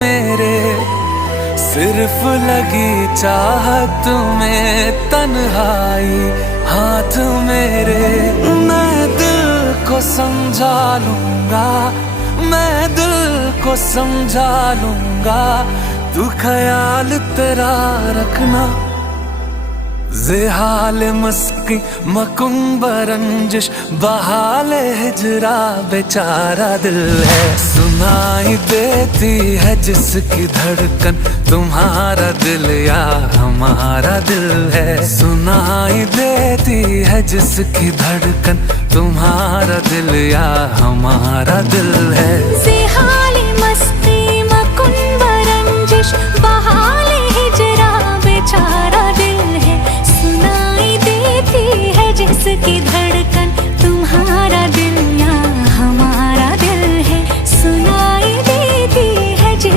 मेरे सिर्फ लगी चाहत में तन्हाई हाथ मेरे। मैं दिल को समझा लूंगा, मैं दिल को समझा लूंगा, तू ख्याल तेरा रखना। ज़ेहाल मस्की मकुंब रंजिश बहाल हिजरा बेचारा दिल है। सुनाई देती है जिसकी धड़कन तुम्हारा दिल या हमारा दिल है। सुनाई देती है जिसकी धड़कन तुम्हारा दिल या हमारा दिल है।